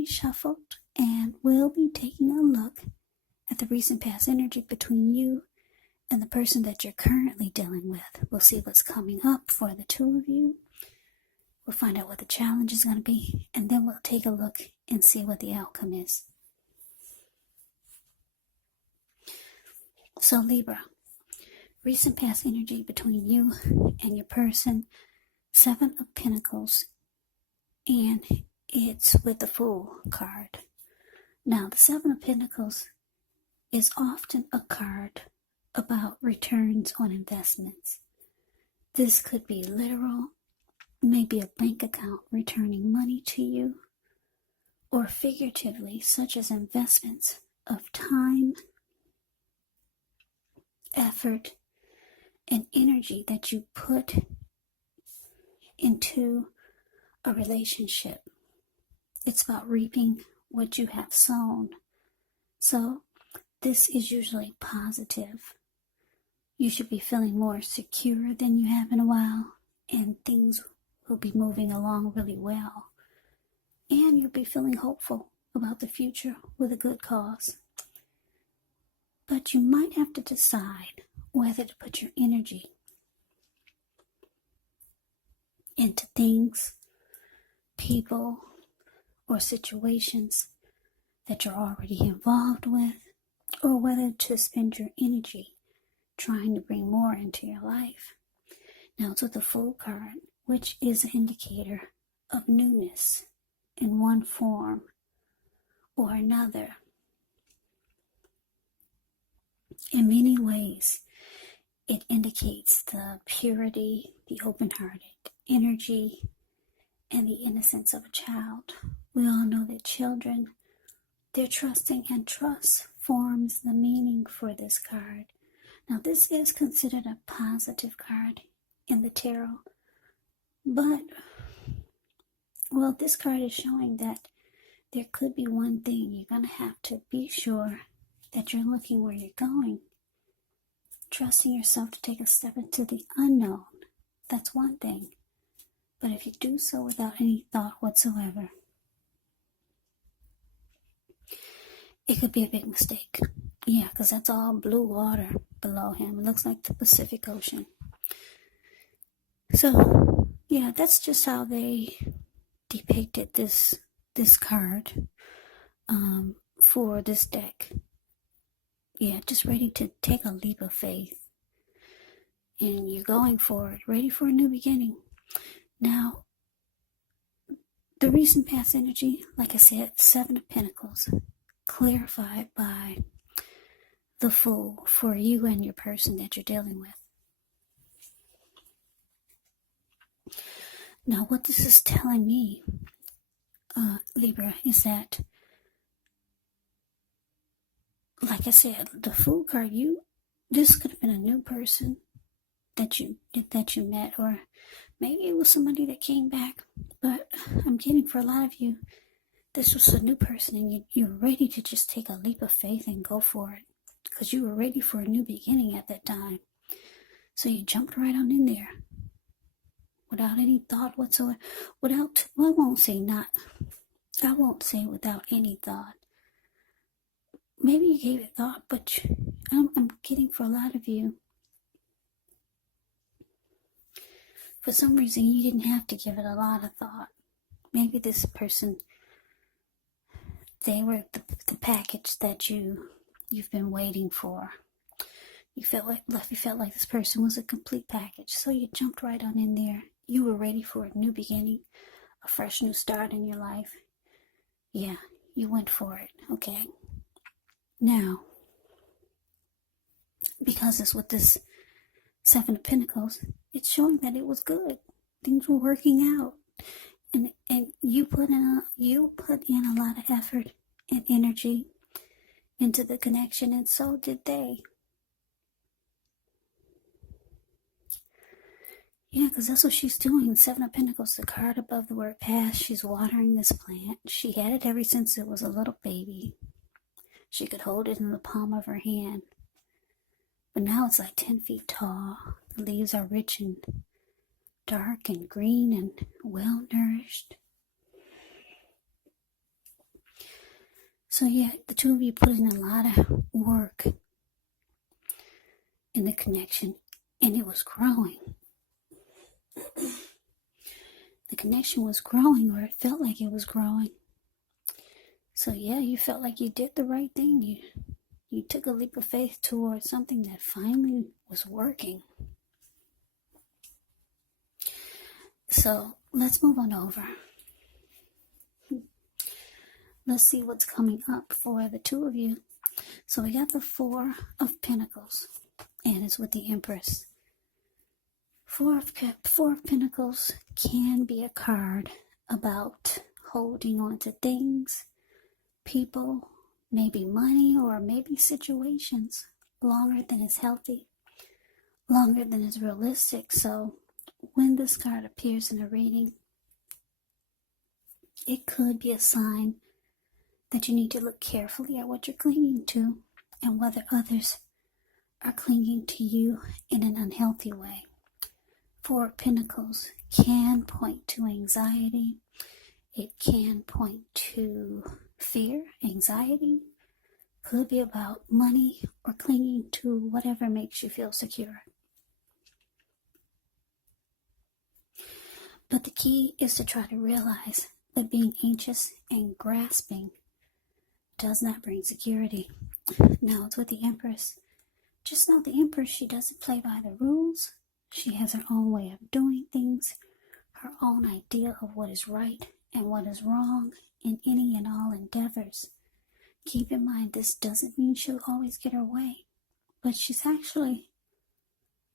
already shuffled, and we'll be taking a look at the recent past energy between you and the person that you're currently dealing with. We'll see what's coming up for the two of you. We'll find out what the challenge is going to be, and then we'll take a look and see what the outcome is. So Libra, recent past energy between you and your person, 7 of Pentacles, and it's with the Fool card. Now, the 7 of Pentacles is often a card about returns on investments. This could be literal, maybe a bank account returning money to you, or figuratively, such as investments of time, effort, and energy that you put into a relationship. It's about reaping what you have sown. So this is usually positive. You should be feeling more secure than you have in a while, and things will be moving along really well. And you'll be feeling hopeful about the future with a good cause. But you might have to decide whether to put your energy into things, people, or situations that you're already involved with, or whether to spend your energy trying to bring more into your life. Now it's with the Fool card, which is an indicator of newness in one form or another. In many ways, it indicates the purity, the open-hearted energy, and the innocence of a child. We all know that children, they're trusting, and trust forms the meaning for this card. Now, this is considered a positive card in the tarot, but, well, this card is showing that there could be one thing. You're going to have to be sure that you're looking where you're going, trusting yourself to take a step into the unknown. That's one thing. But if you do so without any thought whatsoever, it could be a big mistake. Yeah, because that's all blue water below him. It looks like the Pacific Ocean. So, yeah, that's just how they depicted this card for this deck. Yeah, just ready to take a leap of faith. And you're going for it, ready for a new beginning. Now, the recent past energy, like I said, 7 of Pentacles, clarified by the Fool for you and your person that you're dealing with. Now, what this is telling me, Libra, is that, like I said, the Fool card, this could have been a new person that you met, or maybe it was somebody that came back. But I'm getting, for a lot of you, this was a new person, and you're ready to just take a leap of faith and go for it, because you were ready for a new beginning at that time. So you jumped right on in there without any thought whatsoever. I won't say without any thought. Maybe you gave it thought, but I'm getting, for a lot of you, for some reason you didn't have to give it a lot of thought. Maybe this person, they were the package that you've been waiting for. You felt like this person was a complete package, so you jumped right on in there. You were ready for a new beginning, a fresh new start in your life. Yeah, you went for it, okay? Now, because it's with this 7 of Pentacles, it's showing that it was good. Things were working out. And you put in a lot of effort and energy into the connection, and so did they. Yeah, because that's what she's doing. 7 of Pentacles, the card above the word past. She's watering this plant. She had it ever since it was a little baby. She could hold it in the palm of her hand. But now it's like 10 feet tall. The leaves are rich and dark and green and well nourished. So yeah, the two of you put in a lot of work in the connection, and it was growing. The connection was growing, or it felt like it was growing. So yeah, you felt like you did the right thing. You took a leap of faith towards something that finally was working. So let's move on over. Let's see what's coming up for the two of you. So we got the Four of Pentacles, and it's with the Empress. Four of Pentacles can be a card about holding on to things, people, maybe money, or maybe situations longer than is healthy, longer than is realistic. So when this card appears in a reading, it could be a sign that you need to look carefully at what you're clinging to and whether others are clinging to you in an unhealthy way. Four of Pentacles can point to anxiety. It can point to fear, anxiety. Could be about money or clinging to whatever makes you feel secure. But the key is to try to realize that being anxious and grasping does not bring security. Now it's with the Empress. Just know the Empress, she doesn't play by the rules. She has her own way of doing things, her own idea of what is right and what is wrong in any and all endeavors. Keep in mind, this doesn't mean she'll always get her way, but she's actually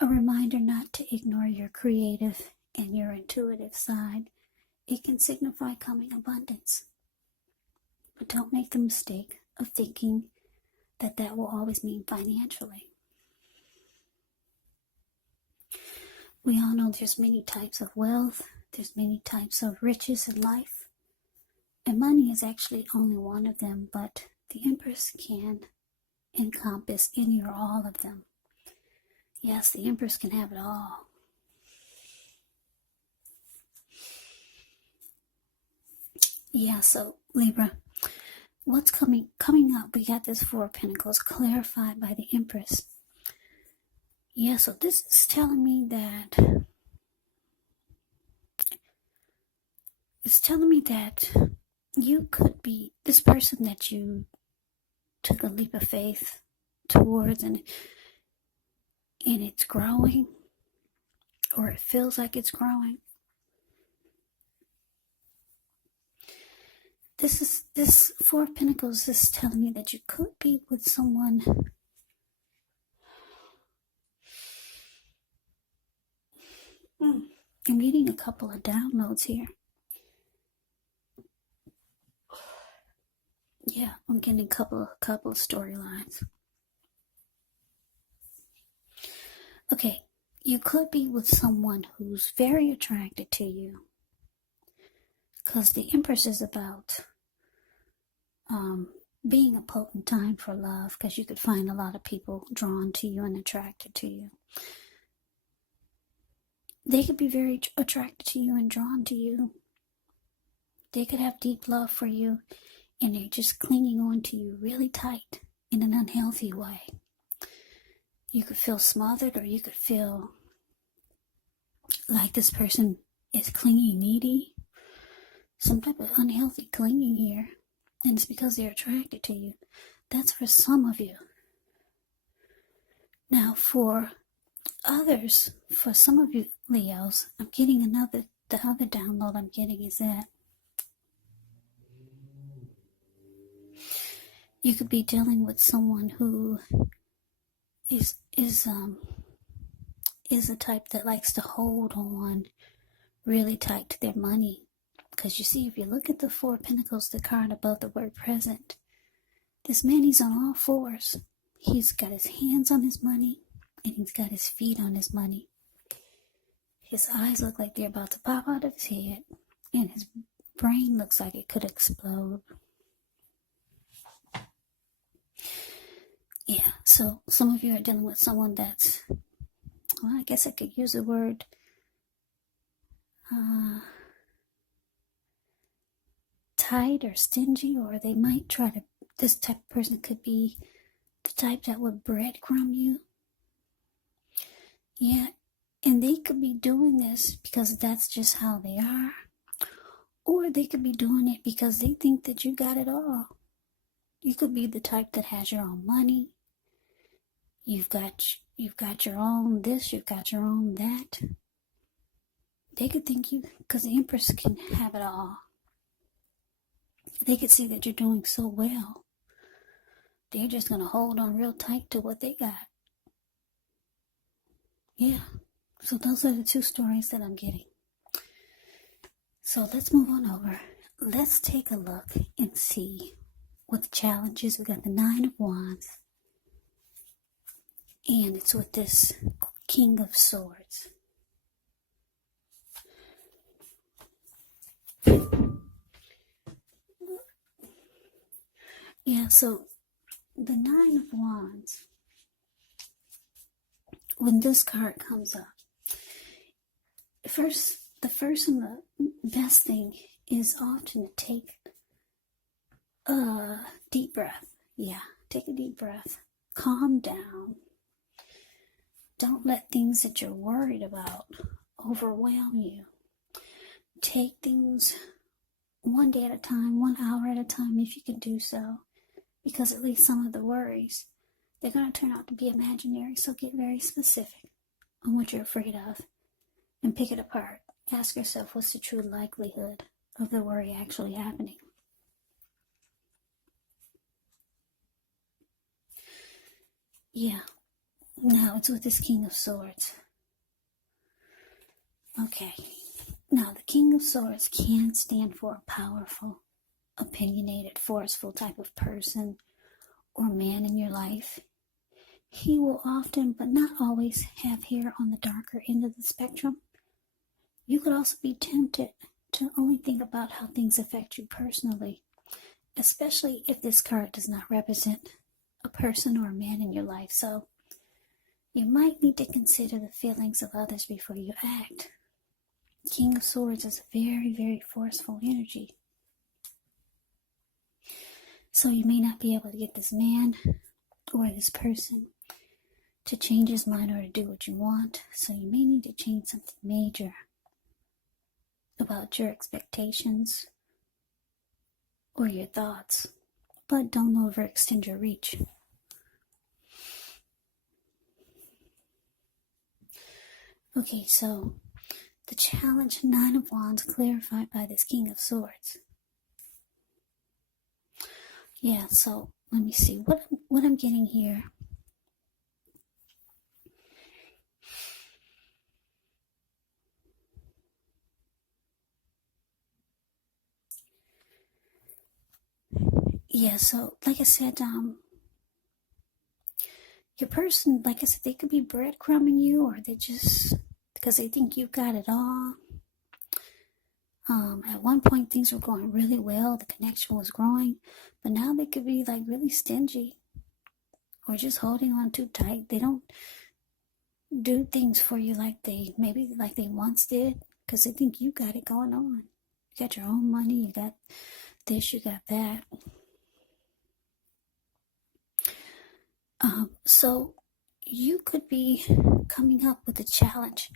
a reminder not to ignore your creative and your intuitive side. It can signify coming abundance. But don't make the mistake of thinking that that will always mean financially. We all know there's many types of wealth, there's many types of riches in life, and money is actually only one of them, but the Empress can encompass any or all of them. Yes, the Empress can have it all. Yeah, so Libra, what's coming up? We got this Four of Pentacles clarified by the Empress. Yeah, so this is telling me that you could be this person that you took a leap of faith towards, and it's growing, or it feels like it's growing. This Four of Pentacles is telling me that you could be with someone I'm getting a couple of downloads here. Yeah, I'm getting a couple of storylines. Okay, you could be with someone who's very attracted to you, because the Empress is about being a potent time for love, because you could find a lot of people drawn to you and attracted to you. They could be very attracted to you and drawn to you. They could have deep love for you, and they're just clinging on to you really tight in an unhealthy way. You could feel smothered, or you could feel like this person is clingy, needy, some type of unhealthy clinging here, and it's because they're attracted to you. That's for some of you. Now, for others, for some of you Leos, I'm getting the other download I'm getting is that you could be dealing with someone who is a type that likes to hold on really tight to their money. Because you see, if you look at the Four of Pentacles, the card above the word present, this man, he's on all fours. He's got his hands on his money, and he's got his feet on his money. His eyes look like they're about to pop out of his head, and his brain looks like it could explode. Yeah, so some of you are dealing with someone that's, well, I guess I could use the word tight or stingy, or they might try to this type of person could be the type that would breadcrumb you. Yeah, and they could be doing this because that's just how they are. Or they could be doing it because they think that you got it all. You could be the type that has your own money. You've got your own this, you've got your own that. They could think you, because the Empress can have it all. They could see that you're doing so well. They're just going to hold on real tight to what they got. Yeah. So those are the two stories that I'm getting. So let's move on over. Let's take a look and see what the challenge is. We got the 9 of Wands. And it's with this King of Swords. Yeah, so the 9 of Wands, when this card comes up, the first and the best thing is often to take a deep breath. Yeah, take a deep breath. Calm down. Don't let things that you're worried about overwhelm you. Take things one day at a time, 1 hour at a time, if you can do so. Because at least some of the worries, they're going to turn out to be imaginary. So get very specific on what you're afraid of and pick it apart. Ask yourself, what's the true likelihood of the worry actually happening? Yeah. Now it's with this King of Swords. Okay. Now the King of Swords can stand for a powerful, opinionated, forceful type of person or man in your life. He will often, but not always, have hair on the darker end of the spectrum. You could also be tempted to only think about how things affect you personally, especially if this card does not represent a person or a man in your life. So you might need to consider the feelings of others before you act. King of Swords is a very, very forceful energy. So you may not be able to get this man or this person to change his mind or to do what you want. So you may need to change something major about your expectations or your thoughts. But don't overextend your reach. Okay, so the challenge, 9 of Wands, clarified by this King of Swords. Yeah, so let me see what I'm getting here. Yeah, so like I said, your person, like I said, they could be breadcrumbing you, or they just, because they think you've got it all. At one point things were going really well, the connection was growing, but now they could be like really stingy or just holding on too tight. They don't do things for you like they once did, because they think you got it going on. You got your own money, you got this, you got that. So you could be coming up with a challenge.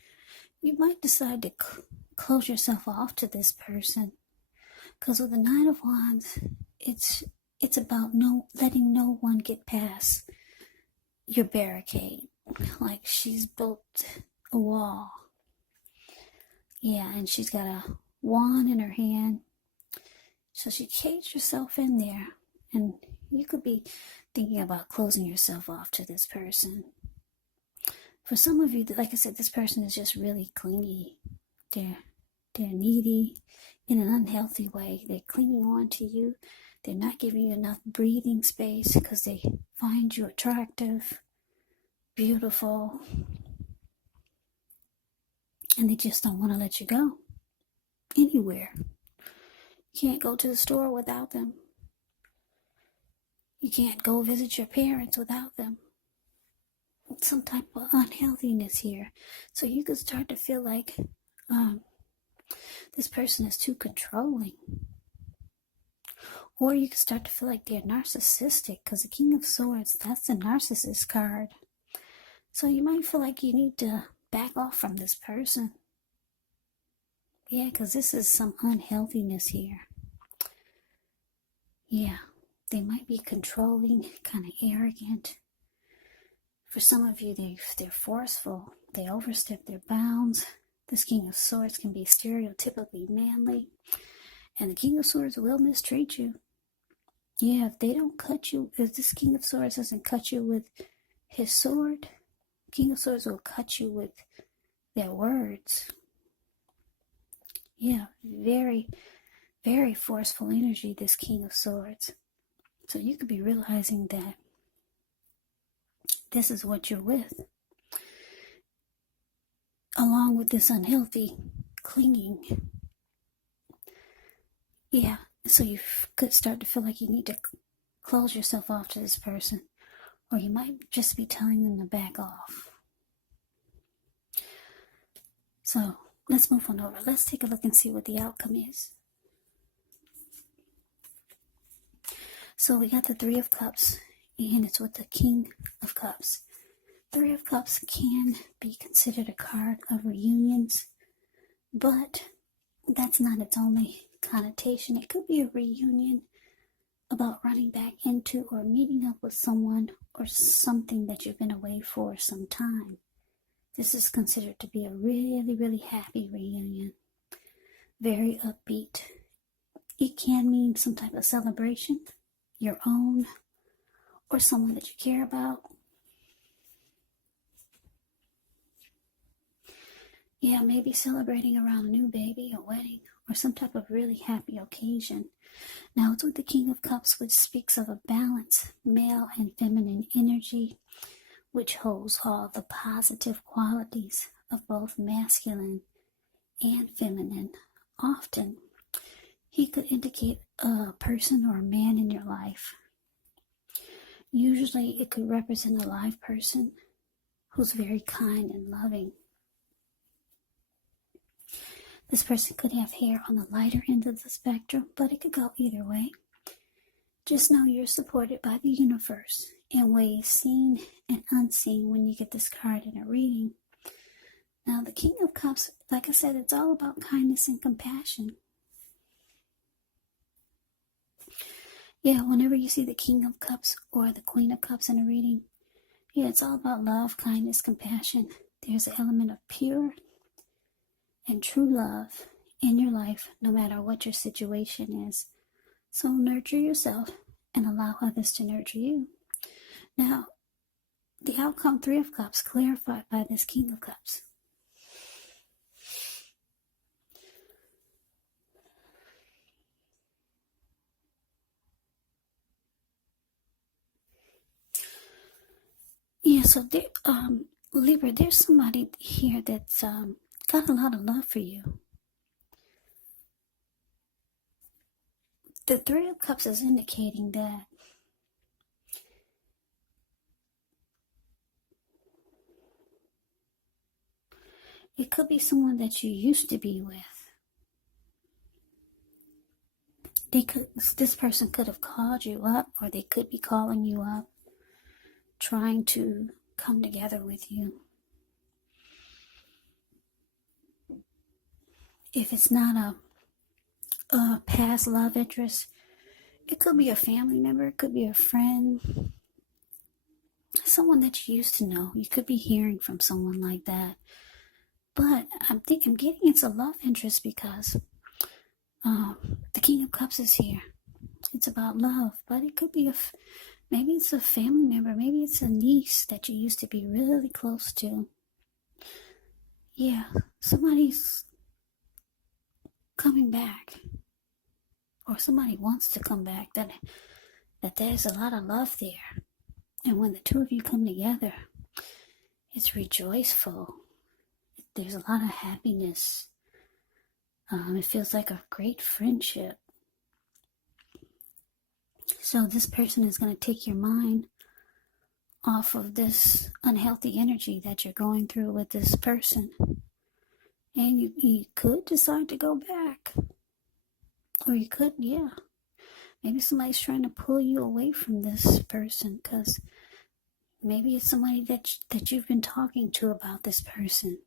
You might decide to close yourself off to this person, because with the 9 of Wands, it's about letting no one get past your barricade. Like she's built a wall. Yeah, and she's got a wand in her hand. So she caged herself in there, and you could be thinking about closing yourself off to this person. For some of you, like I said, this person is just really clingy. They're needy in an unhealthy way. They're clinging on to you. They're not giving you enough breathing space because they find you attractive, beautiful, and they just don't want to let you go anywhere. You can't go to the store without them. You can't go visit your parents without them. Some type of unhealthiness here. So you could start to feel like this person is too controlling. Or you can start to feel like they're narcissistic, because the King of Swords, that's the narcissist card. So you might feel like you need to back off from this person. Yeah, because this is some unhealthiness here. Yeah, they might be controlling, kind of arrogant. For some of you, they're forceful. They overstep their bounds. This King of Swords can be stereotypically manly. And the King of Swords will mistreat you. Yeah, if they don't cut you, if this King of Swords doesn't cut you with his sword, King of Swords will cut you with their words. Yeah, very, very forceful energy, this King of Swords. So you could be realizing that this is what you're with, along with this unhealthy clinging. Yeah, so you could start to feel like you need to close yourself off to this person, or you might just be telling them to back off. So let's move on over. Let's take a look and see what the outcome is. So we got the Three of Cups, and it's with the King of Cups. Three of Cups can be considered a card of reunions, but that's not its only connotation. It could be a reunion about running back into or meeting up with someone or something that you've been away for some time. This is considered to be a really, really happy reunion. Very upbeat. It can mean some type of celebration, your own, or someone that you care about. Yeah, maybe celebrating around a new baby, a wedding, or some type of really happy occasion. Now, it's with the King of Cups, which speaks of a balance, male and feminine energy, which holds all the positive qualities of both masculine and feminine. Often, he could indicate a person or a man in your life. Usually, it could represent a live person who's very kind and loving. This person could have hair on the lighter end of the spectrum, but it could go either way. Just know you're supported by the universe in ways seen and unseen when you get this card in a reading. Now, the King of Cups, like I said, it's all about kindness and compassion. Yeah, whenever you see the King of Cups or the Queen of Cups in a reading, yeah, it's all about love, kindness, compassion. There's an element of pure and true love in your life, no matter what your situation is. So nurture yourself and allow others to nurture you. Now, the outcome, Three of Cups, clarified by this King of Cups. Yeah, so there, Libra, there's somebody here that's got a lot of love for you. The Three of Cups is indicating that it could be someone that you used to be with. This person could have called you up, or they could be calling you up, trying to come together with you. If it's not a past love interest, it could be a family member, it could be a friend, someone that you used to know. You could be hearing from someone like that. But I'm getting it's a love interest because the King of Cups is here. It's about love, but it could be maybe it's a family member, maybe it's a niece that you used to be really close to. Yeah, somebody's coming back, or somebody wants to come back, that there's a lot of love there. And when the two of you come together, it's rejoiceful. There's a lot of happiness. It feels like a great friendship. So this person is going to take your mind off of this unhealthy energy that you're going through with this person. And you could decide to go back. Or you could, yeah. Maybe somebody's trying to pull you away from this person, because maybe it's somebody that you've been talking to about this person,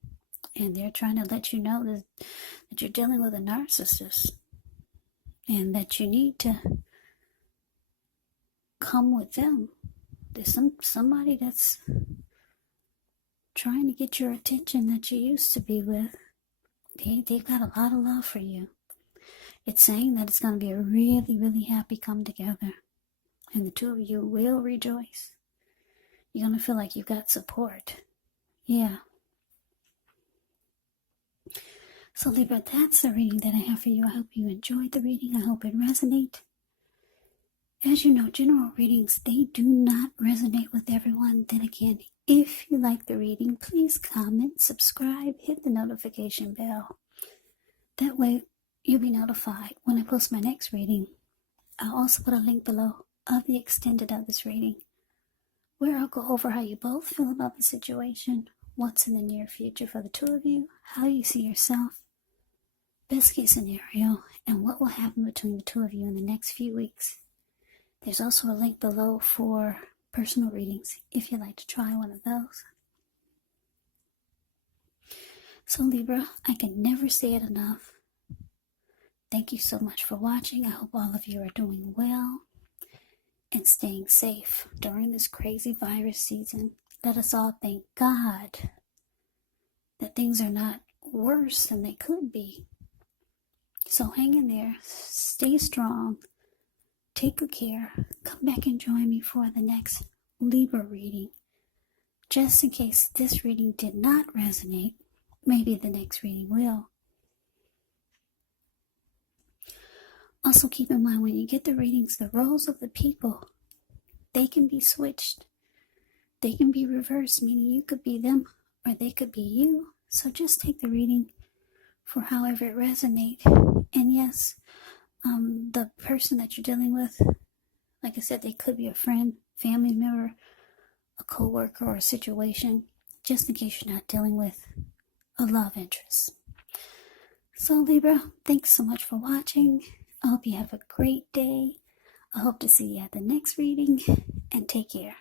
and they're trying to let you know that you're dealing with a narcissist, and that you need to come with them. There's somebody that's trying to get your attention that you used to be with. They've got a lot of love for you. It's saying that it's going to be a really, really happy come together. And the two of you will rejoice. You're going to feel like you've got support. Yeah. So Libra, that's the reading that I have for you. I hope you enjoyed the reading. I hope it resonated. As you know, general readings, they do not resonate with everyone. Then again, if you like the reading, please comment, subscribe, hit the notification bell. That way, you'll be notified when I post my next reading. I'll also put a link below of the extended of this reading, where I'll go over how you both feel about the situation, what's in the near future for the two of you, how you see yourself, best case scenario, and what will happen between the two of you in the next few weeks. There's also a link below for personal readings if you'd like to try one of those. So Libra, I can never say it enough. Thank you so much for watching. I hope all of you are doing well and staying safe during this crazy virus season. Let us all thank God that things are not worse than they could be. So hang in there, stay strong, take good care. Come back and join me for the next Libra reading. Just in case this reading did not resonate, maybe the next reading will. Also keep in mind, when you get the readings, the roles of the people, they can be switched. They can be reversed, meaning you could be them or they could be you. So just take the reading for however it resonates. And yes, the person that you're dealing with, like I said, they could be a friend, family member, a co-worker, or a situation, just in case you're not dealing with a love interest. So Libra, thanks so much for watching. I hope you have a great day. I hope to see you at the next reading, and take care.